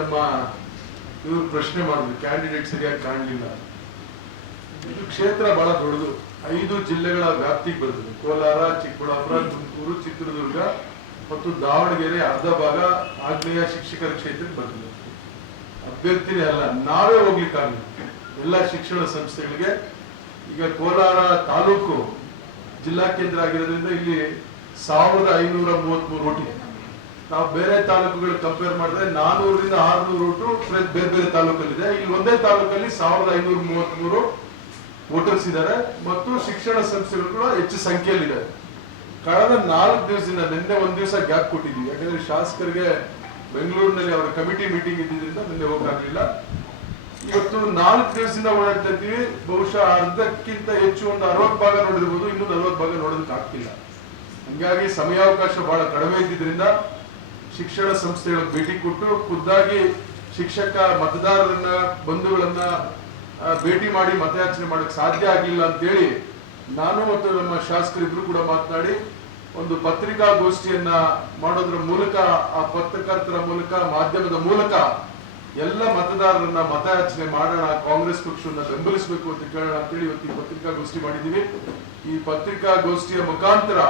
ನಮ್ಮ ಇವರು ಪ್ರಶ್ನೆ ಮಾಡಿದ್ರು, ಕ್ಯಾಂಡಿಡೇಟ್ ಸರಿಯಾಗಿ ಕಾಣಲಿಲ್ಲ. ಇದು ಕ್ಷೇತ್ರ ಬಹಳ ದೊಡ್ಡದು, 5 ಜಿಲ್ಲೆಗಳ ವ್ಯಾಪ್ತಿಗೆ ಬರ್ತದೆ. ಕೋಲಾರ, ಚಿಕ್ಕಬಳ್ಳಾಪುರ, ತುಮಕೂರು, ಚಿತ್ರದುರ್ಗ ಮತ್ತು ದಾವಣಗೆರೆ ಅರ್ಧ ಭಾಗ ಆಗ್ನೇಯ ಶಿಕ್ಷಕರ ಕ್ಷೇತ್ರಕ್ಕೆ ಬರ್ತದೆ. ಅಭ್ಯರ್ಥಿನೇ ಅಲ್ಲ, ನಾವೇ ಹೋಗ್ಲಿಕ್ಕಾಗಲ್ಲ ಎಲ್ಲ ಶಿಕ್ಷಣ ಸಂಸ್ಥೆಗಳಿಗೆ. ಈಗ ಕೋಲಾರ ತಾಲೂಕು ಜಿಲ್ಲಾ ಕೇಂದ್ರ ಆಗಿರೋದ್ರಿಂದ ಇಲ್ಲಿ 1533 ರೂಟ್ ಇದೆ. ನಾವು ಬೇರೆ ತಾಲೂಕುಗಳು ಕಂಪೇರ್ ಮಾಡಿದ್ರೆ 400 ರಿಂದ 600 ರೂಟು ಬೇರೆ ಬೇರೆ ತಾಲೂಕಲ್ಲಿದೆ. ಇಲ್ಲಿ ಒಂದೇ ತಾಲೂಕಲ್ಲಿ 1533 ವೋಟರ್ಸ್ ಇದ್ದಾರೆ ಮತ್ತು ಶಿಕ್ಷಣ ಸಂಸ್ಥೆಗಳು ಕೂಡ ಹೆಚ್ಚು ಸಂಖ್ಯೆಯಲ್ಲಿದೆ. ಕಳೆದ 4 ದಿವಸದಿಂದ, ನಿನ್ನೆ ಒಂದ್ ದಿವಸ ಗ್ಯಾಪ್ ಕೊಟ್ಟಿದ್ದೀವಿ, ಯಾಕಂದ್ರೆ ಶಾಸಕರಿಗೆ ಬೆಂಗಳೂರಿನಲ್ಲಿ ಅವರ ಕಮಿಟಿ ಮೀಟಿಂಗ್ ಇದ್ದಿದ್ದರಿಂದ ನಿನ್ನೆ ಹೋಗಲಿಲ್ಲ. ಇವತ್ತು 4 ದಿವಸದಿಂದ ಓಡಾಡ್ತಾ ಇದ್ದೀವಿ. ಬಹುಶಃ ಅರ್ಧಕ್ಕಿಂತ ಹೆಚ್ಚು ಒಂದು 60 ಭಾಗ ನೋಡಿರ್ಬೋದು, ಇನ್ನು 40 ಭಾಗ ನೋಡೋದಕ್ಕೆ ಆಗ್ತಿಲ್ಲ. ಹೀಗಾಗಿ ಸಮಯಾವಕಾಶ ಬಹಳ ಕಡಿಮೆ ಇದ್ದಿದ್ರಿಂದ ಶಿಕ್ಷಣ ಸಂಸ್ಥೆಗಳಿಗೆ ಭೇಟಿ ಕೊಟ್ಟು ಖುದ್ದಾಗಿ ಶಿಕ್ಷಕ ಮತದಾರರನ್ನ ಬಂಧುಗಳನ್ನ ಭೇಟಿ ಮಾಡಿ ಮತಯಾಚನೆ ಮಾಡಕ್ಕೆ ಸಾಧ್ಯ ಆಗಲಿಲ್ಲ ಅಂತೇಳಿ ನಾನು ಮತ್ತು ನಮ್ಮ ಶಾಸಕರಿಬ್ರು ಕೂಡ ಮಾತನಾಡಿ ಒಂದು ಪತ್ರಿಕಾಗೋಷ್ಠಿಯನ್ನ ಮಾಡೋದ್ರ ಮೂಲಕ, ಆ ಪತ್ರಕರ್ತರ ಮೂಲಕ, ಮಾಧ್ಯಮದ ಮೂಲಕ ಎಲ್ಲ ಮತದಾರರನ್ನ ಮತಯಾಚನೆ ಮಾಡೋಣ, ಕಾಂಗ್ರೆಸ್ ಪಕ್ಷವನ್ನ ಬೆಂಬಲಿಸಬೇಕು ಅಂತ ಕೇಳೋಣ ಅಂತೇಳಿ ಇವತ್ತು ಈ ಪತ್ರಿಕಾಗೋಷ್ಠಿ ಮಾಡಿದ್ದೀವಿ. ಈ ಪತ್ರಿಕಾಗೋಷ್ಠಿಯ ಮುಖಾಂತರ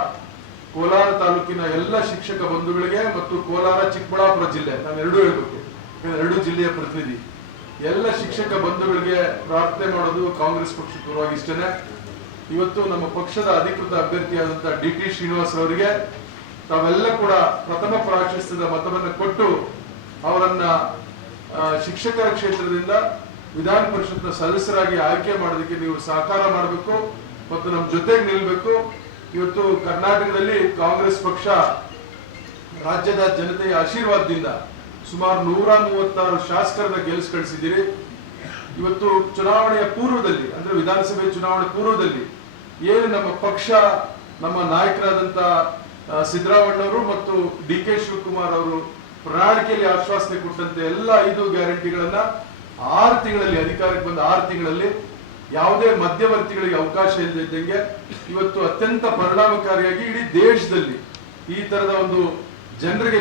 ಕೋಲಾರ ತಾಲೂಕಿನ ಎಲ್ಲ ಶಿಕ್ಷಕ ಬಂಧುಗಳಿಗೆ ಮತ್ತು ಕೋಲಾರ ಚಿಕ್ಕಬಳ್ಳಾಪುರ ಜಿಲ್ಲೆ, ನಾನು ಎರಡೂ ಹೇಳ್ಬೇಕು, 2 ಜಿಲ್ಲೆಯ ಪ್ರತಿನಿಧಿ, ಎಲ್ಲ ಶಿಕ್ಷಕ ಬಂಧುಗಳಿಗೆ ಪ್ರಾರ್ಥನೆ ಮಾಡೋದು ಕಾಂಗ್ರೆಸ್ ಪಕ್ಷದ ಪರವಾಗಿ ಇಷ್ಟನೇ. ಇವತ್ತು ನಮ್ಮ ಪಕ್ಷದ ಅಧಿಕೃತ ಅಭ್ಯರ್ಥಿಯಾದಂತಹ DT ಶ್ರೀನಿವಾಸ್ ಅವರಿಗೆ ತಾವೆಲ್ಲ ಕೂಡ ಪ್ರಥಮ ಪ್ರಾಶಸ್ತ್ಯದ ಮತವನ್ನು ಕೊಟ್ಟು ಅವರನ್ನ ಶಿಕ್ಷಕರ ಕ್ಷೇತ್ರದಿಂದ ವಿಧಾನ ಪರಿಷತ್ನ ಸದಸ್ಯರಾಗಿ ಆಯ್ಕೆ ಮಾಡೋದಕ್ಕೆ ನೀವು ಸಹಕಾರ ಮಾಡಬೇಕು ಮತ್ತು ನಮ್ಮ ಜೊತೆಗೆ ನಿಲ್ಬೇಕು. ಇವತ್ತು ಕರ್ನಾಟಕದಲ್ಲಿ ಕಾಂಗ್ರೆಸ್ ಪಕ್ಷ ರಾಜ್ಯದ ಜನತೆಯ ಆಶೀರ್ವಾದದಿಂದ ಸುಮಾರು 136 ಶಾಸಕರನ್ನ ಗೆಲ್ಲಿಸಿ ಕಳಿಸಿದ್ದೀರಿ. ಇವತ್ತು ಚುನಾವಣೆಯ ಪೂರ್ವದಲ್ಲಿ, ಅಂದ್ರೆ ವಿಧಾನಸಭೆ ಚುನಾವಣೆ ಪೂರ್ವದಲ್ಲಿ ಏನು ನಮ್ಮ ಪಕ್ಷ, ನಮ್ಮ ನಾಯಕರಾದಂತ ಸಿದ್ದರಾಮಯ್ಯನವರು ಮತ್ತು DK ಶಿವಕುಮಾರ್ ಅವರು ಪ್ರಣಾಳಿಕೆಯಲ್ಲಿ ಆಶ್ವಾಸನೆ ಕೊಟ್ಟಂತೆ ಎಲ್ಲ 5 ಗ್ಯಾರಂಟಿಗಳನ್ನ 6 ತಿಂಗಳಲ್ಲಿ, ಅಧಿಕಾರಕ್ಕೆ ಬಂದ 6 ತಿಂಗಳಲ್ಲಿ ಯಾವುದೇ ಮಧ್ಯವರ್ತಿಗಳಿಗೆ ಅವಕಾಶ ಇಲ್ಲದಿದ್ದಂಗೆ ಇವತ್ತು ಅತ್ಯಂತ ಪರಿಣಾಮಕಾರಿಯಾಗಿ ಇಡೀ ದೇಶದಲ್ಲಿ ಈ ತರದ ಒಂದು ಜನರಿಗೆ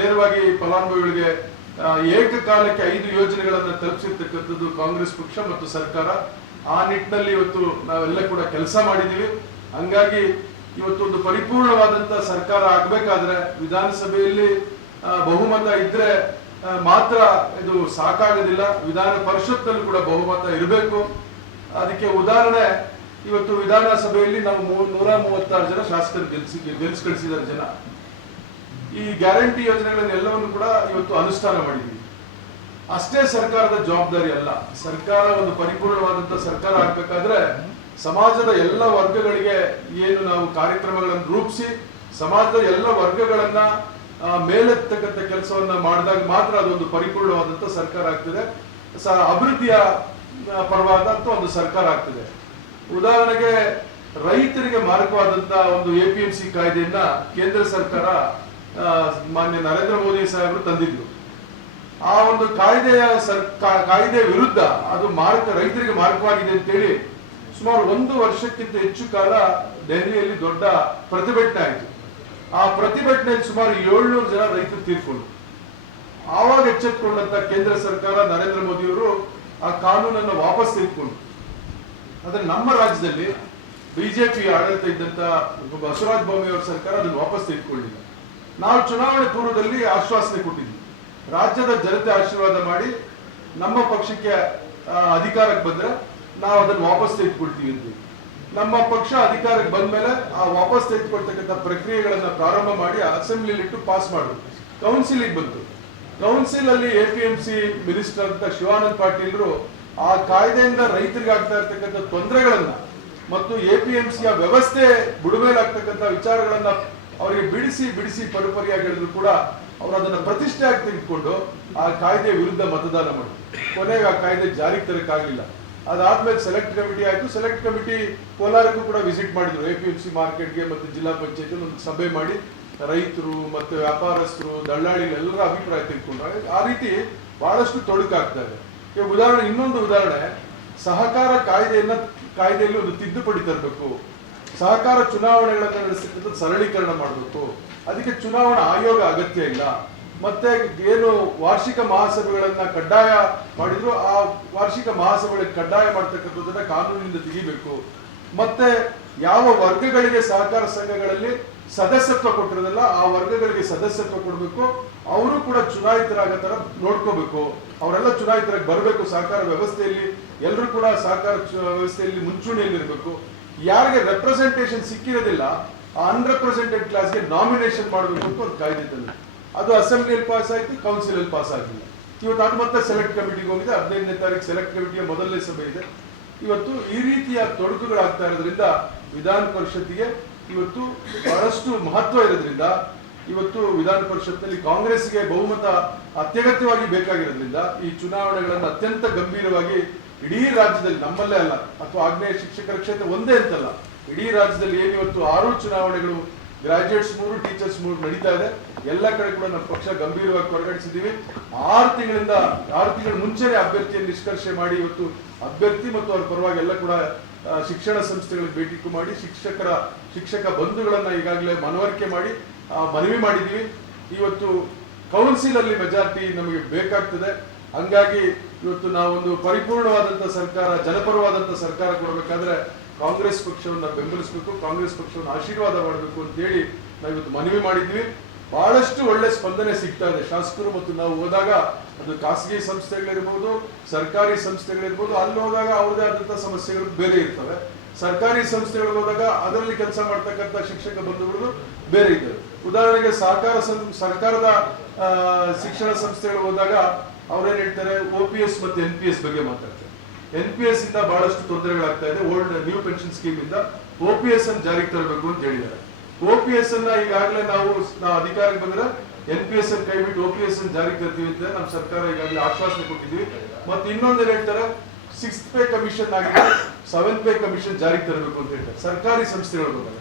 ನೇರವಾಗಿ ಫಲಾನುಭವಿಗಳಿಗೆ ಏಕಕಾಲಕ್ಕೆ 5 ಯೋಜನೆಗಳನ್ನ ತಲುಪಿಸಿರ್ತಕ್ಕಂಥದ್ದು ಕಾಂಗ್ರೆಸ್ ಪಕ್ಷ ಮತ್ತು ಸರ್ಕಾರ. ಆ ನಿಟ್ಟಿನಲ್ಲಿ ಇವತ್ತು ನಾವೆಲ್ಲ ಕೂಡ ಕೆಲಸ ಮಾಡಿದ್ದೀವಿ. ಹಂಗಾಗಿ ಇವತ್ತು ಒಂದು ಪರಿಪೂರ್ಣವಾದಂತ ಸರ್ಕಾರ ಆಗ್ಬೇಕಾದ್ರೆ ವಿಧಾನಸಭೆಯಲ್ಲಿ ಬಹುಮತ ಇದ್ರೆ ಮಾತ್ರ ಇದು ಸಾಕಾಗೋದಿಲ್ಲ, ವಿಧಾನ ಪರಿಷತ್ನಲ್ಲೂ ಕೂಡ ಬಹುಮತ ಇರಬೇಕು. ಅದಕ್ಕೆ ಉದಾಹರಣೆ, ಇವತ್ತು ವಿಧಾನಸಭೆಯಲ್ಲಿ ನಾವು 136 ಜನ ಶಾಸಕರು ಗೆಲ್ಲಿಸಿ ಕಳಿಸಿದ್ದಾರೆ ಜನ. ಈ ಗ್ಯಾರಂಟಿ ಯೋಜನೆಗಳನ್ನೆಲ್ಲವನ್ನು ಕೂಡ ಇವತ್ತು ಅನುಷ್ಠಾನ ಮಾಡಿದ್ದೀವಿ. ಅಷ್ಟೇ ಸರ್ಕಾರದ ಜವಾಬ್ದಾರಿ ಅಲ್ಲ. ಸರ್ಕಾರ ಒಂದು ಪರಿಪೂರ್ಣವಾದಂತ ಸರ್ಕಾರ ಆಗ್ಬೇಕಾದ್ರೆ ಸಮಾಜದ ಎಲ್ಲ ವರ್ಗಗಳಿಗೆ ಏನು ನಾವು ಕಾರ್ಯಕ್ರಮಗಳನ್ನು ರೂಪಿಸಿ ಸಮಾಜದ ಎಲ್ಲ ವರ್ಗಗಳನ್ನ ಮೇಲೆತ್ತಕ್ಕಂಥ ಕೆಲಸವನ್ನ ಮಾಡಿದಾಗ ಮಾತ್ರ ಅದೊಂದು ಪರಿಪೂರ್ಣವಾದಂತ ಸರ್ಕಾರ ಆಗ್ತದೆ, ಅಭಿವೃದ್ಧಿಯ ಪರವಾದಂತ ಒಂದು ಸರ್ಕಾರ ಆಗ್ತದೆ. ಉದಾಹರಣೆಗೆ ರೈತರಿಗೆ ಮಾರಕವಾದಂತ ಒಂದು APMC ಕಾಯ್ದೆಯನ್ನ ಕೇಂದ್ರ ಸರ್ಕಾರ ಮಾನ್ಯ ನರೇಂದ್ರ ಮೋದಿ ಸಾಹೇಬರು ತಂದಿದ್ರು. ಆ ಒಂದು ಕಾಯ್ದೆ ವಿರುದ್ಧ ಅದು ರೈತರಿಗೆ ಮಾರಕವಾಗಿದೆ ಅಂತೇಳಿ ಸುಮಾರು 1 ವರ್ಷಕ್ಕಿಂತ ಹೆಚ್ಚು ಕಾಲ ದೆಹಲಿಯಲ್ಲಿ ದೊಡ್ಡ ಪ್ರತಿಭಟನೆ ಆಯಿತು. ಆ ಪ್ರತಿಭಟನೆಯಲ್ಲಿ ಸುಮಾರು 700 ಜನ ರೈತರು ತೀರ್ಕೊಂಡ್ರು. ಆವಾಗ ಎಚ್ಚೆತ್ತುಕೊಂಡಂತ ಕೇಂದ್ರ ಸರ್ಕಾರ, ನರೇಂದ್ರ ಮೋದಿಯವರು ಆ ಕಾನೂನನ್ನು ವಾಪಸ್ ತೆಗೆದುಕೊಂಡ್ರು. ಆದ್ರೆ ನಮ್ಮ ರಾಜ್ಯದಲ್ಲಿ ಬಿಜೆಪಿ ಆಡಳಿತ ಇದ್ದಂತ ಬಸವರಾಜ ಬೊಮ್ಮಾಯಿ ಅವರ ಸರ್ಕಾರ ಅದನ್ನು ವಾಪಸ್ ತೆಗೆದುಕೊಳ್ಳಿಲ್ಲ. ನಾವು ಚುನಾವಣೆ ಪೂರ್ವದಲ್ಲಿ ಆಶ್ವಾಸನೆ ಕೊಟ್ಟಿದ್ವಿ, ರಾಜ್ಯದ ಜನತೆ ಆಶೀರ್ವಾದ ಮಾಡಿ ನಮ್ಮ ಪಕ್ಷಕ್ಕೆ ಅಧಿಕಾರಕ್ಕೆ ಬಂದ್ರೆ ನಾವು ಅದನ್ನು ವಾಪಸ್ ತೆಗೆದುಕೊಳ್ತೀವಿ ಅಂತ. ನಮ್ಮ ಪಕ್ಷ ಅಧಿಕಾರಕ್ಕೆ ಬಂದ ಮೇಲೆ ಆ ವಾಪಸ್ ತೆಗೆದುಕೊಳ್ತಕ್ಕಂಥ ಪ್ರಕ್ರಿಯೆಗಳನ್ನ ಪ್ರಾರಂಭ ಮಾಡಿ ಅಸೆಂಬ್ಲಿಲಿ ಇಟ್ಟು ಪಾಸ್ ಮಾಡಿದ್ರು. ಕೌನ್ಸಿಲಿಗೆ ಬಂತು. ಕೌನ್ಸಿಲ್ ಅಲ್ಲಿ APMC ಮಿನಿಸ್ಟರ್ ಅಂತ ಶಿವಾನಂದ ಪಾಟೀಲ್ರು ಆ ಕಾಯ್ದೆಯಿಂದ ರೈತರಿಗೆ ಆಗ್ತಾ ಇರ್ತಕ್ಕಂಥ ತೊಂದರೆಗಳನ್ನ ಮತ್ತು APMCಯ ವ್ಯವಸ್ಥೆ ಬುಡಮೇಲಾಗ್ತಕ್ಕಂಥ ವಿಚಾರಗಳನ್ನ ಅವರಿಗೆ ಬಿಡಿಸಿ ಪರಿಪರಿಯಾಗಿ ಹೇಳಿದ್ರು ಕೂಡ ಅವರು ಅದನ್ನ ಪ್ರತಿಷ್ಠೆಯಾಗಿ ತೆಗೆದುಕೊಂಡು ಆ ಕಾಯ್ದೆ ವಿರುದ್ಧ ಮತದಾನ ಮಾಡಿದ್ರು. ಕೊನೆಗೆ ಆ ಕಾಯ್ದೆ ಜಾರಿಗೆ ತರಕ್ಕಾಗಲಿಲ್ಲ. ಅದಾದ್ಮೇಲೆ ಸೆಲೆಕ್ಟ್ ಕಮಿಟಿ ಆಯ್ತು. ಸೆಲೆಕ್ಟ್ ಕಮಿಟಿ ಕೋಲಾರಕ್ಕೂ ಕೂಡ ವಿಸಿಟ್ ಮಾಡಿದ್ರು. APMC ಮಾರ್ಕೆಟ್ಗೆ ಮತ್ತು ಜಿಲ್ಲಾ ಪಂಚಾಯತ್ ಒಂದು ಸಭೆ ಮಾಡಿ ರೈತರು ಮತ್ತು ವ್ಯಾಪಾರಸ್ಥರು, ದಳ್ಳಾಳಿಗಳೆಲ್ಲರ ಅಭಿಪ್ರಾಯ ತೆಗೆದುಕೊಂಡ್ರೆ ಆ ರೀತಿ ಬಹಳಷ್ಟು ತೊಡಕಾಗ್ತದೆ. ಇನ್ನೊಂದು ಉದಾಹರಣೆ, ಸಹಕಾರ ಕಾಯ್ದೆಯಲ್ಲಿ ಒಂದು ತಿದ್ದುಪಡಿ ತರಬೇಕು. ಸಹಕಾರ ಚುನಾವಣೆಗಳನ್ನು ನಡೆಸತಕ್ಕಂಥ ಸರಳೀಕರಣ ಮಾಡಬೇಕು. ಅದಕ್ಕೆ ಚುನಾವಣಾ ಆಯೋಗ ಅಗತ್ಯ ಇಲ್ಲ. ಮತ್ತೆ ಏನು ವಾರ್ಷಿಕ ಮಹಾಸಭೆಗಳನ್ನ ಕಡ್ಡಾಯ ಮಾಡಿದ್ರು ಆ ವಾರ್ಷಿಕ ಮಹಾಸಭೆಗಳಿಗೆ ಕಡ್ಡಾಯ ಮಾಡ್ತಕ್ಕಂಥದ್ದನ್ನ ಕಾನೂನಿನಿಂದ ತೆಗಿಬೇಕು. ಮತ್ತೆ ಯಾವ ವರ್ಗಗಳಿಗೆ ಸಹಕಾರ ಸಂಘಗಳಲ್ಲಿ ಸದಸ್ಯತ್ವ ಕೊಟ್ಟಿರೋದಿಲ್ಲ ಆ ವರ್ಗಗಳಿಗೆ ಸದಸ್ಯತ್ವ ಕೊಡಬೇಕು. ಅವರು ಕೂಡ ಚುನಾಯಿತರಾಗೋ ತರ ನೋಡ್ಕೋಬೇಕು. ಅವರೆಲ್ಲ ಚುನಾಯಿತರಾಗಿ ಬರಬೇಕು. ಸಹಕಾರ ವ್ಯವಸ್ಥೆಯಲ್ಲಿ ಎಲ್ಲರೂ ಕೂಡ ಸಹಕಾರ ವ್ಯವಸ್ಥೆಯಲ್ಲಿ ಮುಂಚೂಣಿಯಲ್ಲಿ ಇರಬೇಕು. ಯಾರಿಗೆ ರೆಪ್ರೆಸೆಂಟೇಷನ್ ಸಿಕ್ಕಿರೋದಿಲ್ಲ ಆ ಅನ್ರೆಪ್ರೆಸೆಂಟೆಡ್ ಕ್ಲಾಸ್ಗೆ ನಾಮಿನೇಷನ್ ಮಾಡಬೇಕು ಅಂತ ಒಂದು ಕಾಯ್ದೆ ತಂದಿದೆ. ಅದು ಅಸೆಂಬ್ಲಿಯಲ್ಲಿ ಪಾಸ್ ಆಯ್ತು, ಕೌನ್ಸಿಲ್ ಅಲ್ಲಿ ಪಾಸ್ ಆಗಿಲ್ಲ. ಇವತ್ತು ಅದು ಮತ್ತೆ ಸೆಲೆಕ್ಟ್ ಕಮಿಟಿಗೆ ಹೋಗಿದೆ. 15ನೇ ತಾರೀಕು ಸೆಲೆಕ್ಟ್ ಕಮಿಟಿಯ ಮೊದಲನೇ ಸಭೆ ಇದೆ. ಇವತ್ತು ಈ ರೀತಿಯ ತೊಡಕುಗಳಾಗ್ತಾ ಇರೋದ್ರಿಂದ ವಿಧಾನ ಪರಿಷತ್ತಿಗೆ ಇವತ್ತು ಬಹಳಷ್ಟು ಮಹತ್ವ ಇರೋದ್ರಿಂದ ಇವತ್ತು ವಿಧಾನ ಪರಿಷತ್ನಲ್ಲಿ ಕಾಂಗ್ರೆಸ್ಗೆ ಬಹುಮತ ಅತ್ಯಗತ್ಯವಾಗಿ ಬೇಕಾಗಿರೋದ್ರಿಂದ ಈ ಚುನಾವಣೆಗಳನ್ನು ಅತ್ಯಂತ ಗಂಭೀರವಾಗಿ ಇಡೀ ರಾಜ್ಯದಲ್ಲಿ, ನಮ್ಮಲ್ಲೇ ಅಲ್ಲ ಅಥವಾ ಆಗ್ನೇಯ ಶಿಕ್ಷಕರ ಕ್ಷೇತ್ರ ಒಂದೇ ಅಂತಲ್ಲ, ಇಡೀ ರಾಜ್ಯದಲ್ಲಿ ಏನಿವತ್ತು 6 ಚುನಾವಣೆಗಳು ಗ್ರಾಜುಯೇಟ್ಸ್ 3 ಟೀಚರ್ಸ್ 3 ನಡೀತಾ ಇದೆ. ಎಲ್ಲ ಕಡೆ ಕೂಡ ನಮ್ಮ ಪಕ್ಷ ಗಂಭೀರವಾಗಿ ಪರಿಗಣಿಸಿದ್ದೀವಿ. 6 ತಿಂಗಳ ಮುಂಚೆನೆ ಅಭ್ಯರ್ಥಿಯನ್ನು ನಿಷ್ಕರ್ಷೆ ಮಾಡಿ ಇವತ್ತು ಅಭ್ಯರ್ಥಿ ಮತ್ತು ಅವರ ಪರವಾಗಿ ಎಲ್ಲ ಕೂಡ ಶಿಕ್ಷಣ ಸಂಸ್ಥೆಗಳಿಗೆ ಭೇಟಿ ಮಾಡಿ ಶಿಕ್ಷಕ ಬಂಧುಗಳನ್ನ ಈಗಾಗಲೇ ಮನವರಿಕೆ ಮಾಡಿ ಮನವಿ ಮಾಡಿದ್ದೀವಿ. ಇವತ್ತು ಕೌನ್ಸಿಲ್ ಅಲ್ಲಿ ಮೆಜಾರಿಟಿ ನಮಗೆ ಬೇಕಾಗ್ತದೆ. ಹಂಗಾಗಿ ಇವತ್ತು ನಾವೊಂದು ಪರಿಪೂರ್ಣವಾದಂತಹ ಸರ್ಕಾರ, ಜನಪರವಾದಂತಹ ಸರ್ಕಾರ ಕೊಡಬೇಕಾದ್ರೆ ಕಾಂಗ್ರೆಸ್ ಪಕ್ಷವನ್ನ ಬೆಂಬಲಿಸಬೇಕು, ಕಾಂಗ್ರೆಸ್ ಪಕ್ಷವನ್ನು ಆಶೀರ್ವಾದ ಮಾಡಬೇಕು ಅಂತ ಹೇಳಿ ನಾವು ಇವತ್ತು ಮನವಿ ಮಾಡಿದ್ವಿ. ಬಹಳಷ್ಟು ಒಳ್ಳೆ ಸ್ಪಂದನೆ ಸಿಗ್ತಾ ಇದೆ. ಶಾಸಕರು ಮತ್ತು ನಾವು ಹೋದಾಗ ಅದು ಖಾಸಗಿ ಸಂಸ್ಥೆಗಳಿರ್ಬೋದು, ಸರ್ಕಾರಿ ಸಂಸ್ಥೆಗಳಿರ್ಬೋದು, ಅಲ್ಲಿ ಹೋದಾಗ ಅವ್ರದೇ ಆದಂತಹ ಸಮಸ್ಯೆಗಳು ಬೇರೆ ಇರ್ತವೆ. ಸರ್ಕಾರಿ ಸಂಸ್ಥೆಗಳಿಗೆ ಹೋದಾಗ ಅದರಲ್ಲಿ ಕೆಲಸ ಮಾಡ್ತಕ್ಕಂಥ ಶಿಕ್ಷಕ ಬಂಧುಗಳು ಬೇರೆ ಇದ್ದಾರೆ. ಉದಾಹರಣೆಗೆ ಸರ್ಕಾರದ ಶಿಕ್ಷಣ ಸಂಸ್ಥೆಗಳು ಹೋದಾಗ ಅವ್ರೇನ್ ಹೇಳ್ತಾರೆ, OPS ಮತ್ತು NPS ಬಗ್ಗೆ ಮಾತಾಡ್ತಾರೆ. NPS ಇಂದ ಬಹಳಷ್ಟು ತೊಂದರೆಗಳಾಗ್ತಾ ಇದೆ. ಓಲ್ಡ್ ನ್ಯೂ ಪೆನ್ಷನ್ ಸ್ಕೀಮ್ ಇಂದ OPS ಅನ್ನು ಜಾರಿಗೆ ತರಬೇಕು ಅಂತ ಹೇಳಿದ್ದಾರೆ. OPS ಅನ್ನ ಈಗಾಗಲೇ ನಾವು ಅಧಿಕಾರಕ್ಕೆ ಬಂದ್ರೆ NPS ಅನ್ನು ಕೈ ಬಿಟ್ಟು OPS ಅನ್ನು ಜಾರಿಗೆ ತರ್ತೀವಿ ಅಂತ ನಮ್ಮ ಸರ್ಕಾರ ಈಗಾಗಲೇ ಆಶ್ವಾಸನೆ ಕೊಟ್ಟಿದ್ವಿ. ಮತ್ತೆ ಇನ್ನೊಂದೇನು ಹೇಳ್ತಾರೆ, 6th ಪೇ ಕಮಿಷನ್ ಆಗಿದೆ, 7th ಪೇ ಕಮಿಷನ್ ಜಾರಿಗೆ ತರಬೇಕು ಅಂತ ಹೇಳ್ತಾರೆ ಸರ್ಕಾರಿ ಸಂಸ್ಥೆಗಳು ಹೋದಾಗ.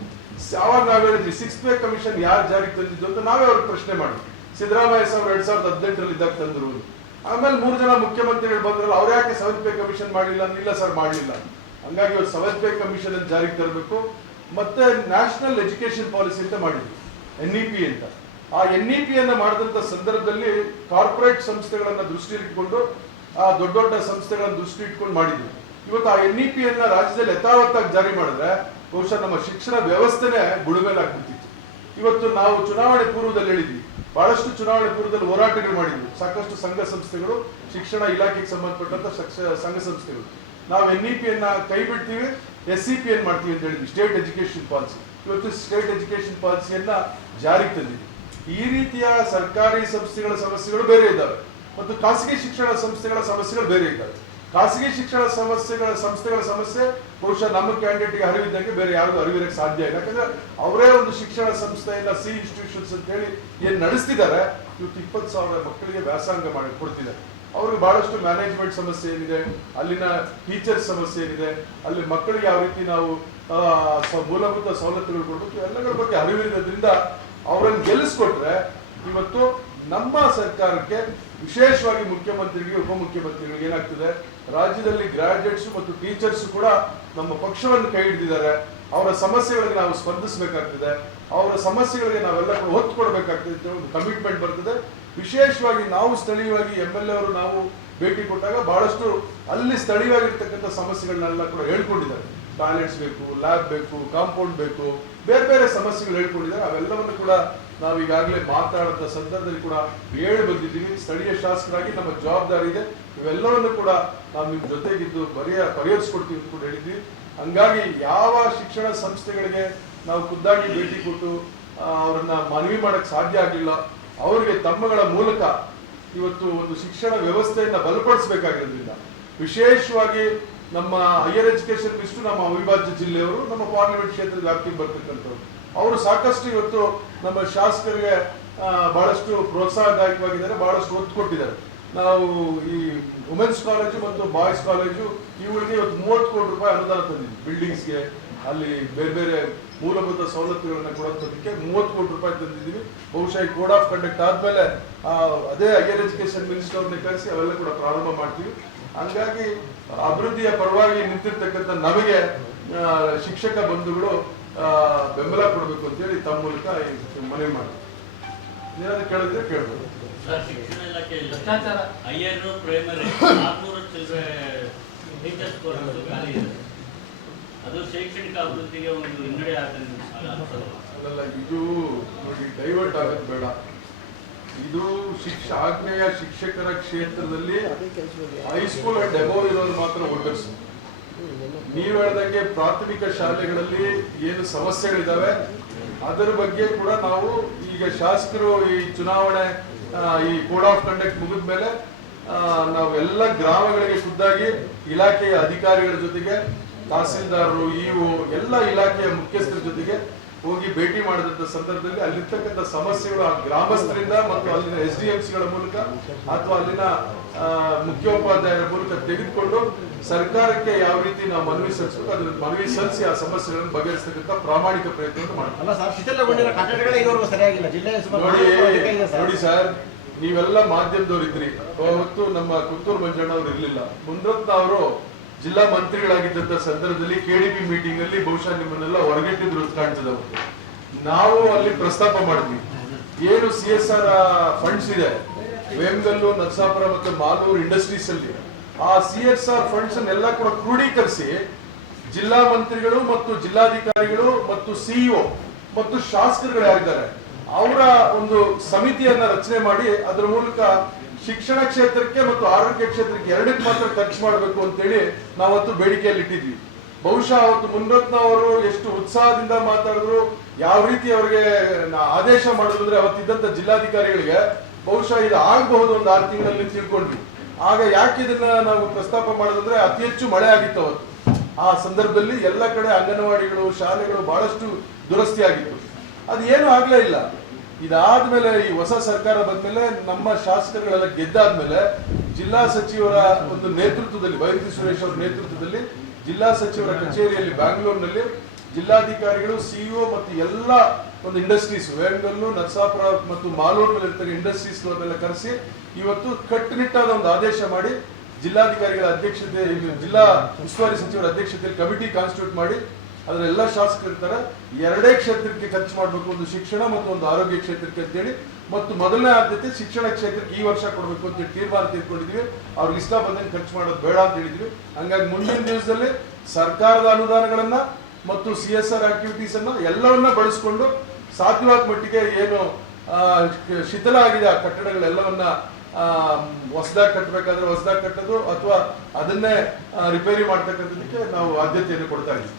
ಅವಾಗ ನಾವ್ ಹೇಳಿದ್ವಿ 6th ಪೇ ಕಮಿಷನ್ ಯಾರು ಜಾರಿಗೆ ತಂದಿದ್ದು ಅಂತ ನಾವೇ ಅವ್ರಿಗೆ ಪ್ರಶ್ನೆ ಮಾಡಿ. ಸಿದ್ದರಾಮಯ್ಯ ಸಾಹೇಬ್ 2018ರಲ್ಲಿ ಇದ್ದಾಗ ತಂದ್ರು. ಆಮೇಲೆ 3 ಜನ ಮುಖ್ಯಮಂತ್ರಿಗಳು ಬಂದ್ರಲ್ಲ, ಅವ್ರು ಯಾಕೆ 7th ಪೇ ಕಮಿಷನ್ ಮಾಡಿಲ್ಲ? ಇಲ್ಲ ಸರ್, ಮಾಡಲಿಲ್ಲ. ಹಂಗಾಗಿ ಇವತ್ತು 7th ಪೇ ಕಮಿಷನ್ ಅನ್ನು ಜಾರಿಗೆ ತರಬೇಕು. ಮತ್ತೆ ನ್ಯಾಷನಲ್ ಎಜುಕೇಶನ್ ಪಾಲಿಸಿ ಅಂತ ಮಾಡಿದ್ವಿ, NEP ಅಂತ. ಆ NEP ಅನ್ನ ಮಾಡಿದಂತ ಸಂದರ್ಭದಲ್ಲಿ ಕಾರ್ಪೊರೇಟ್ ಸಂಸ್ಥೆಗಳನ್ನ ದೃಷ್ಟಿ ಇಟ್ಕೊಂಡು, ಆ ದೊಡ್ಡ ದೊಡ್ಡ ಸಂಸ್ಥೆಗಳನ್ನ ದೃಷ್ಟಿ ಇಟ್ಕೊಂಡು ಮಾಡಿದ್ವಿ. ಇವತ್ತು ಆ NEP ಅನ್ನ ರಾಜ್ಯದಲ್ಲಿ ಯಥಾವತ್ತಾಗಿ ಜಾರಿ ಮಾಡಿದ್ರೆ ಬಹುಶಃ ನಮ್ಮ ಶಿಕ್ಷಣ ವ್ಯವಸ್ಥೆನೇ ಬುಡಮೇಲಾಗ್ಬಿಡ್ತಿತ್ತು. ಇವತ್ತು ನಾವು ಚುನಾವಣೆ ಪೂರ್ವದಲ್ಲಿ ಹೇಳಿದ್ವಿ, ಬಹಳಷ್ಟು ಚುನಾವಣೆ ಪೂರ್ವದಲ್ಲಿ ಹೋರಾಟಗಳು ಮಾಡಿದ್ವಿ. ಸಾಕಷ್ಟು ಸಂಘ ಸಂಸ್ಥೆಗಳು, ಶಿಕ್ಷಣ ಇಲಾಖೆಗೆ ಸಂಬಂಧಪಟ್ಟಂತ ಸಂಘ ಸಂಸ್ಥೆಗಳು, ನಾವು NEP ಅನ್ನ ಕೈ ಬಿಡ್ತೀವಿ, SEP ಅನ್ನು ಮಾಡ್ತೀವಿ ಅಂತ ಹೇಳಿದ್ವಿ, ಸ್ಟೇಟ್ ಎಜುಕೇಶನ್ ಪಾಲಿಸಿ. ಇವತ್ತು ಸ್ಟೇಟ್ ಎಜುಕೇಶನ್ ಪಾಲಿಸಿಯನ್ನ ಜಾರಿಗೆ ತಂದಿದ್ವಿ. ಈ ರೀತಿಯ ಸರ್ಕಾರಿ ಸಂಸ್ಥೆಗಳ ಸಮಸ್ಯೆಗಳು ಬೇರೆ ಇದ್ದಾವೆ ಮತ್ತು ಖಾಸಗಿ ಶಿಕ್ಷಣ ಸಂಸ್ಥೆಗಳ ಸಮಸ್ಯೆಗಳು ಬೇರೆ ಇದ್ದಾವೆ. ಖಾಸಗಿ ಶಿಕ್ಷಣ ಸಂಸ್ಥೆಗಳ ಸಮಸ್ಯೆ ಬಹುಶಃ ನಮ್ಮ ಕ್ಯಾಂಡಿಡೇಟ್ಗೆ ಅರಿವಿದ್ದಂಗೆ ಬೇರೆ ಯಾರಿಗೂ ಅರಿವಿರಕ್ಕೆ ಸಾಧ್ಯ ಇಲ್ಲ. ಯಾಕಂದ್ರೆ ಅವರೇ ಒಂದು ಶಿಕ್ಷಣ ಸಂಸ್ಥೆಯನ್ನ C ಇನ್ಸ್ಟಿಟ್ಯೂಷನ್ಸ್ ಅಂತ ಹೇಳಿ ಏನ್ ನಡೆಸ್ತಿದ್ದಾರೆ. ಇವತ್ತು 20,000 ಮಕ್ಕಳಿಗೆ ವ್ಯಾಸಂಗ ಮಾಡಿ ಕೊಡ್ತಿದ್ದಾರೆ. ಅವ್ರಿಗೆ ಬಹಳಷ್ಟು ಮ್ಯಾನೇಜ್ಮೆಂಟ್ ಸಮಸ್ಯೆ ಏನಿದೆ, ಅಲ್ಲಿನ ಟೀಚರ್ಸ್ ಸಮಸ್ಯೆ ಏನಿದೆ, ಅಲ್ಲಿ ಮಕ್ಕಳಿಗೆ ಯಾವ ರೀತಿ ನಾವು ಮೂಲಭೂತ ಸವಲತ್ತುಗಳು ಕೊಡ್ಬೇಕು, ಎಲ್ಲಗಳ ಬಗ್ಗೆ ಅರಿವಿರೋದ್ರಿಂದ ಅವರನ್ನು ಗೆಲ್ಲಿಸ್ಕೊಟ್ರೆ ಇವತ್ತು ನಮ್ಮ ಸರ್ಕಾರಕ್ಕೆ, ವಿಶೇಷವಾಗಿ ಮುಖ್ಯಮಂತ್ರಿಗೆ, ಉಪಮುಖ್ಯಮಂತ್ರಿಗಳಿಗೆ ಏನಾಗ್ತದೆ, ರಾಜ್ಯದಲ್ಲಿ ಗ್ರಾಜುಯೇಟ್ಸ್ ಮತ್ತು ಟೀಚರ್ಸ್ ಕೂಡ ನಮ್ಮ ಪಕ್ಷವನ್ನು ಕೈ ಹಿಡಿದಿದ್ದಾರೆ. ಅವರ ಸಮಸ್ಯೆಗಳಿಗೆ ನಾವು ಸ್ಪಂದಿಸಬೇಕಾಗ್ತದೆ, ಅವರ ಸಮಸ್ಯೆಗಳಿಗೆ ನಾವೆಲ್ಲ ಕೂಡ ಒತ್ತು ಕೊಡಬೇಕಾಗ್ತದೆ ಅಂತ ಒಂದು ಕಮಿಟ್ಮೆಂಟ್ ಬರ್ತದೆ. ವಿಶೇಷವಾಗಿ ನಾವು ಸ್ಥಳೀಯವಾಗಿ MLA ಅವರು ನಾವು ಭೇಟಿ ಕೊಟ್ಟಾಗ ಬಹಳಷ್ಟು ಅಲ್ಲಿ ಸ್ಥಳೀಯವಾಗಿರ್ತಕ್ಕಂಥ ಸಮಸ್ಯೆಗಳನ್ನೆಲ್ಲ ಕೂಡ ಹೇಳ್ಕೊಂಡಿದ್ದಾರೆ. ಟಾಯ್ಲೆಟ್ಸ್ ಬೇಕು, ಲ್ಯಾಬ್ ಬೇಕು, ಕಾಂಪೌಂಡ್ ಬೇಕು, ಬೇರೆ ಬೇರೆ ಸಮಸ್ಯೆಗಳು ಹೇಳ್ಕೊಂಡಿದ್ದಾರೆ. ಅವೆಲ್ಲವನ್ನು ಕೂಡ ನಾವು ಈಗಾಗಲೇ ಮಾತಾಡೋ ಸಂದರ್ಭದಲ್ಲಿ ಕೂಡ ಹೇಳಿ ಬಂದಿದ್ದೀವಿ. ಸ್ಥಳೀಯ ಶಾಸಕರಾಗಿ ನಮ್ಮ ಜವಾಬ್ದಾರಿ ಇದೆ, ಇವೆಲ್ಲವನ್ನು ಕೂಡ ನಾವು ನಿಮ್ಮ ಜೊತೆಗಿದ್ದು ಪರಿಹರಿಸ್ಕೊಡ್ತೀವಿ ಅಂತ ಕೂಡ ಹೇಳಿದ್ವಿ. ಹಂಗಾಗಿ ಯಾವ ಶಿಕ್ಷಣ ಸಂಸ್ಥೆಗಳಿಗೆ ನಾವು ಖುದ್ದಾಗಿ ಭೇಟಿ ಕೊಟ್ಟು ಅವರನ್ನ ಮನವಿ ಮಾಡಕ್ ಸಾಧ್ಯ ಆಗಲಿಲ್ಲ, ಅವರಿಗೆ ತಮ್ಮಗಳ ಮೂಲಕ ಇವತ್ತು ಒಂದು ಶಿಕ್ಷಣ ವ್ಯವಸ್ಥೆಯನ್ನ ಬಲಪಡಿಸಬೇಕಾಗಿರೋದ್ರಿಂದ, ವಿಶೇಷವಾಗಿ ನಮ್ಮ ಹೈಯರ್ ಎಜುಕೇಶನ್ ಮಿನಿಸ್ಟರ್ ನಮ್ಮ ಅವಿಭಾಜ್ಯ ಜಿಲ್ಲೆಯವರು, ನಮ್ಮ ಪಾರ್ಲಿಮೆಂಟ್ ಕ್ಷೇತ್ರದ ವ್ಯಾಪ್ತಿಗೆ ಬರ್ತಕ್ಕಂಥವ್ರು, ಅವರು ಸಾಕಷ್ಟು ಇವತ್ತು ನಮ್ಮ ಶಾಸಕರಿಗೆ ಬಹಳಷ್ಟು ಪ್ರೋತ್ಸಾಹದಾಯಕವಾಗಿದ್ದಾರೆ, ಬಹಳಷ್ಟು ಒತ್ತು ಕೊಟ್ಟಿದ್ದಾರೆ. ನಾವು ಈ ವುಮೆನ್ಸ್ ಕಾಲೇಜು ಮತ್ತು ಬಾಯ್ಸ್ ಕಾಲೇಜು ಇವುಗಳಿಗೆ ಇವತ್ತು 30 ಕೋಟಿ ರೂಪಾಯಿ ಅನುದಾನ ತಂದಿದ್ವಿ. ಬಿಲ್ಡಿಂಗ್ಸ್ಗೆ, ಅಲ್ಲಿ ಬೇರೆ ಬೇರೆ ಮೂಲಭೂತ ಸವಲತ್ತುಗಳನ್ನ ಕೊಡೋದಕ್ಕೆ 30 ಕೋಟಿ ರೂಪಾಯಿ ತಂದಿದ್ದೀವಿ. ಬಹುಶಃ ಈ ಕೋಡ್ ಆಫ್ ಕಂಡಕ್ಟ್ ಆದ್ಮೇಲೆ ಅದೇ ಹೈಯರ್ ಎಜುಕೇಶನ್ ಮಿನಿಸ್ಟರ್ ಅವ್ರನ್ನ ಕರೆಸಿ ಅವೆಲ್ಲ ಕೂಡ ಪ್ರಾರಂಭ ಮಾಡ್ತೀವಿ. ಹಂಗಾಗಿ ಅಭಿವೃದ್ಧಿಯ ಪರವಾಗಿ ನಿಂತಿರ್ತಕ್ಕಂಥ ನಮಗೆ ಶಿಕ್ಷಕ ಬಂಧುಗಳು ಬೆಂಬಲ ಕೊಡಬೇಕು ಅಂತೇಳಿ ತಮ್ಮ ಮೂಲಕ ಮನವಿ ಮಾಡ್ತೀವಿ. ಏನಾದ್ರು ಕೇಳಿದ್ರೆ ಕೇಳ್ಬೋದು. ಶಿಕ್ಷಣ ಇಲಾಖೆಯಲ್ಲಿ ಭ್ರಷ್ಟಾಚಾರ ಹೈಯರ್ ಪ್ರೈಮರಿ 400 ಚಿಲ್ಲರೆ ಟೀಚರ್ಸ್ ಕೋರ್ಸ್ ಖಾಲಿ ಇದೆ. ಅದು ಶೈಕ್ಷಣಿಕ ಅಭಿವೃದ್ಧಿಗೆ ಒಂದು ಹಿನ್ನಡೆ ಅಲ್ಲ, ಇದು ನೋಡಿ ಡೈವರ್ಟ್ ಆಗೋದು ಬೇಡ. ಇದು ಆಗ್ನೇಯ ಶಿಕ್ಷಕರ ಕ್ಷೇತ್ರದಲ್ಲಿ ಹೈಸ್ಕೂಲ್ ಅಂಡ್ ಅಬೌವ್ ಇರೋರು ಮಾತ್ರ ವೋಟರ್ಸ್. ನೀವು ಹೇಳ್ದಂಗೆ ಪ್ರಾಥಮಿಕ ಶಾಲೆಗಳಲ್ಲಿ ಏನು ಸಮಸ್ಯೆಗಳಿದಾವೆ ಅದರ ಬಗ್ಗೆ ಕೂಡ ನಾವು ಈಗ ಶಾಸಕರು ಈ ಚುನಾವಣೆ ಈ ಕೋಡ್ ಆಫ್ ಕಂಡಕ್ಟ್ ಮುಗಿದ ಮೇಲೆ ನಾವೆಲ್ಲ ಗ್ರಾಮಗಳಿಗೆ ಖುದ್ದಾಗಿ ಇಲಾಖೆಯ ಅಧಿಕಾರಿಗಳ ಜೊತೆಗೆ ತಹಸೀಲ್ದಾರರು ಇಒ ಎಲ್ಲ ಇಲಾಖೆಯ ಮುಖ್ಯಸ್ಥರ ಜೊತೆಗೆ ಹೋಗಿ ಭೇಟಿ ಮಾಡಿದಂತ ಸಂದರ್ಭದಲ್ಲಿ ಅಲ್ಲಿರ್ತಕ್ಕಂಥ ಸಮಸ್ಯೆಗಳು ಆ ಗ್ರಾಮಸ್ಥರಿಂದ ಮತ್ತು ಅಲ್ಲಿನ SDMCಗಳ ಮೂಲಕ ಅಥವಾ ಅಲ್ಲಿನ ಮುಖ್ಯೋಪಾಧ್ಯಾಯರ ಮೂಲಕ ತೆಗೆದುಕೊಂಡು ಸರ್ಕಾರಕ್ಕೆ ಯಾವ ರೀತಿ ನಾವು ಮನವಿ ಸಲ್ಲಿಸಬೇಕು ಅದನ್ನ ಮನವಿ ಸಲ್ಲಿಸಿ ಆ ಸಮಸ್ಯೆಗಳನ್ನು ಬಗೆಹರಿಸತಕ್ಕಂಥ ಪ್ರಾಮಾಣಿಕ ಪ್ರಯತ್ನವನ್ನು ಮಾಡ್ತೀವಿ. ನೋಡಿ ಸರ್, ನೀವೆಲ್ಲ ಮಾಧ್ಯಮದವ್ರು ಇದ್ರಿ. ಅವತ್ತು ನಮ್ಮ ಕುತ್ತೂರು ಮಂಜಣ್ಣ ಅವರು ಇರ್ಲಿಲ್ಲ. ಮುನ್ರತ್ನ ಅವರು ಜಿಲ್ಲಾ ಮಂತ್ರಿಗಳಾಗಿದ್ದಂತ ಸಂದರ್ಭದಲ್ಲಿ KDP ಮೀಟಿಂಗ್ ಅಲ್ಲಿ ಬಹುಶಃ ನಿಮ್ಮನ್ನೆಲ್ಲ ಹೊರಗಿಟ್ಟಿದ್ರು ಕಾಣ್ತದೆ. ನಾವು ಅಲ್ಲಿ ಪ್ರಸ್ತಾಪ ಮಾಡಿದ್ವಿ, ಏನು CSR ಫಂಡ್ಸ್ ಇದೆ ವೇಮಗಲ್ಲು, ನರಸಾಪುರ ಮತ್ತು ಮಾಲೂರು ಇಂಡಸ್ಟ್ರೀಸ್ ಅಲ್ಲಿ ಆ CSR ಫಂಡ್ಸ್ ಅನ್ನೆಲ್ಲ ಕೂಡ ಕ್ರೋಢೀಕರಿಸಿ ಜಿಲ್ಲಾ ಮಂತ್ರಿಗಳು ಮತ್ತು ಜಿಲ್ಲಾಧಿಕಾರಿಗಳು ಮತ್ತು CEO ಮತ್ತು ಶಾಸಕರುಗಳು ಯಾರಿದ್ದಾರೆ ಅವರ ಒಂದು ಸಮಿತಿಯನ್ನ ರಚನೆ ಮಾಡಿ ಅದರ ಮೂಲಕ ಶಿಕ್ಷಣ ಕ್ಷೇತ್ರಕ್ಕೆ ಮತ್ತು ಆರೋಗ್ಯ ಕ್ಷೇತ್ರಕ್ಕೆ ಎರಡಕ್ಕೆ ಮಾತ್ರ ಖರ್ಚು ಮಾಡಬೇಕು ಅಂತೇಳಿ ನಾವತ್ತು ಬೇಡಿಕೆಯಲ್ಲಿ ಇಟ್ಟಿದ್ವಿ. ಬಹುಶಃ ಅವತ್ತು ಮುನ್ರತ್ನ ಅವರು ಎಷ್ಟು ಉತ್ಸಾಹದಿಂದ ಮಾತಾಡಿದ್ರು, ಯಾವ ರೀತಿ ಅವರಿಗೆ ಆದೇಶ ಮಾಡಿದ್ರೆ ಅವತ್ತಿದ್ದಂತ ಜಿಲ್ಲಾಧಿಕಾರಿಗಳಿಗೆ ಬಹುಶಃ ಇದು ಆಗಬಹುದು ಒಂದು 6 ತಿಂಗಳಲ್ಲಿ ತಿಳ್ಕೊಂಡ್ವಿ. ಆಗ ಯಾಕೆ ಇದನ್ನ ನಾವು ಪ್ರಸ್ತಾಪ ಮಾಡೋದಂದ್ರೆ ಅತಿ ಹೆಚ್ಚು ಮಳೆ ಆಗಿತ್ತು ಅವತ್ತು. ಆ ಸಂದರ್ಭದಲ್ಲಿ ಎಲ್ಲ ಕಡೆ ಅಂಗನವಾಡಿಗಳು ಶಾಲೆಗಳು ಬಹಳಷ್ಟು ದುರಸ್ತಿ ಆಗಿತ್ತು. ಅದು ಏನು ಆಗ್ಲೇ ಇಲ್ಲ. ಇದಾದ್ಮೇಲೆ ಈ ಹೊಸ ಸರ್ಕಾರ ಬಂದ್ಮೇಲೆ ನಮ್ಮ ಶಾಸಕರುಗಳೆಲ್ಲ ಗೆದ್ದಾದ್ಮೇಲೆ ಜಿಲ್ಲಾ ಸಚಿವರ ಒಂದು ನೇತೃತ್ವದಲ್ಲಿ ಬೈರತಿ ಸುರೇಶ್ ಅವರ ನೇತೃತ್ವದಲ್ಲಿ ಜಿಲ್ಲಾ ಸಚಿವರ ಕಚೇರಿಯಲ್ಲಿ ಬ್ಯಾಂಗ್ಳೂರಿನಲ್ಲಿ ಜಿಲ್ಲಾಧಿಕಾರಿಗಳು CEO ಮತ್ತು ಎಲ್ಲ ಒಂದು ಇಂಡಸ್ಟ್ರೀಸ್ ವೇಮಗಲ್ಲು, ನರಸಾಪುರ ಮತ್ತು ಮಾಲೂರಿನಲ್ಲಿ ಇರ್ತಕ್ಕ ಇಂಡಸ್ಟ್ರೀಸ್ ಅವನ್ನೆಲ್ಲ ಕರೆಸಿ ಇವತ್ತು ಕಟ್ಟುನಿಟ್ಟಾದ ಒಂದು ಆದೇಶ ಮಾಡಿ ಜಿಲ್ಲಾಧಿಕಾರಿಗಳ ಅಧ್ಯಕ್ಷತೆ ಜಿಲ್ಲಾ ಉಸ್ತುವಾರಿ ಸಚಿವರ ಅಧ್ಯಕ್ಷತೆಯಲ್ಲಿ ಕಮಿಟಿ ಕಾನ್ಸ್ಟಿಟ್ಯೂಟ್ ಮಾಡಿ ಅದರ ಎಲ್ಲ ಶಾಸಕರು ಇರ್ತಾರೆ. ಎರಡೇ ಕ್ಷೇತ್ರಕ್ಕೆ ಖರ್ಚು ಮಾಡಬೇಕು, ಒಂದು ಶಿಕ್ಷಣ ಮತ್ತು ಒಂದು ಆರೋಗ್ಯ ಕ್ಷೇತ್ರಕ್ಕೆ ಅಂತೇಳಿ, ಮತ್ತು ಮೊದಲನೇ ಆದ್ಯತೆ ಶಿಕ್ಷಣ ಕ್ಷೇತ್ರಕ್ಕೆ ಈ ವರ್ಷ ಕೊಡಬೇಕು ಅಂತ ತೀರ್ಮಾನ ತೆಗೆದುಕೊಂಡಿದ್ವಿ. ಅವ್ರಿಗೆ ಇಷ್ಟ ಬಂದಂಗೆ ಖರ್ಚು ಮಾಡೋದು ಬೇಡ ಅಂತ ಹೇಳಿದ್ವಿ. ಹಂಗಾಗಿ ಮುಂದಿನ ದಿವಸದಲ್ಲಿ ಸರ್ಕಾರದ ಅನುದಾನಗಳನ್ನ ಮತ್ತು CSR ಆಕ್ಟಿವಿಟೀಸ್ ಅನ್ನ ಎಲ್ಲವನ್ನ ಬಳಸಿಕೊಂಡು ಸಾಧ್ಯವಾದ ಮಟ್ಟಿಗೆ ಏನು ಶಿಥಿಲ ಆಗಿದೆ ಆ ಕಟ್ಟಡಗಳೆಲ್ಲವನ್ನ ಹೊಸದಾಗಿ ಕಟ್ಟಬೇಕಾದ್ರೆ ಹೊಸದಾಗಿ ಕಟ್ಟೋದು ಅಥವಾ ಅದನ್ನೇ ರಿಪೇರಿ ಮಾಡ್ತಕ್ಕಂಥದಕ್ಕೆ ನಾವು ಆದ್ಯತೆಯನ್ನು ಕೊಡ್ತಾ ಇದ್ದೀವಿ.